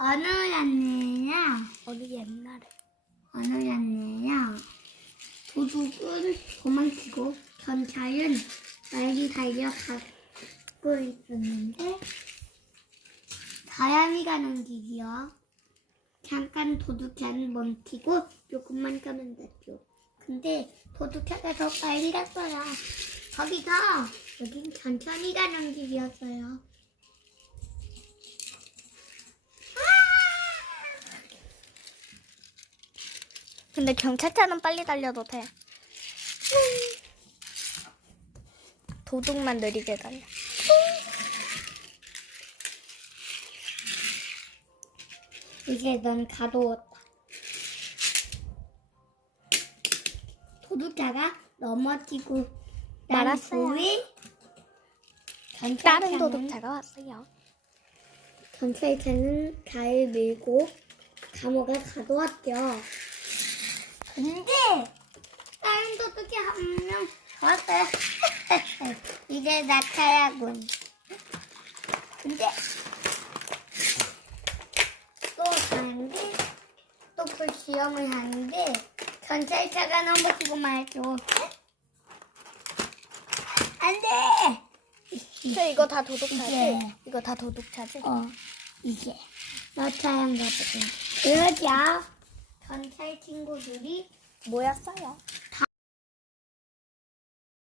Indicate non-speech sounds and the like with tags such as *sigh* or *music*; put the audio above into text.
어느였네요. 어느 옛날에. 어느였네요. 도둑은 도망치고 경찰은 빨리 달려가고 있었는데 사람이 가는 길이요. 잠깐 도둑차는 멈추고 조금만 가면 됐죠. 근데 도둑차가 더 빨리 갔어요. 거기서 여긴 천천히 가는 길이었어요. 근데 경찰차는 빨리 달려도 돼. 도둑만 느리게 달려. 이제 넌 가둬왔다. 도둑자가 넘어지고 난 말았어요. 후에 다른 경찰차는, 도둑차가 왔어요. 경찰차는 잘 밀고 감옥에 가둬왔죠. 근데 다른 도둑이 한 명 왔어요. *laughs* 이제 나 차야군. 근데 또 가는데 또그 시험을 하는데 경찰차가 넘어지고 말죠. 안 돼! 저 이거 다 도둑차지? 이거 다 도둑차지? 어, 이게 너 차양 거거든. 그러자 경찰 친구들이 모였어요.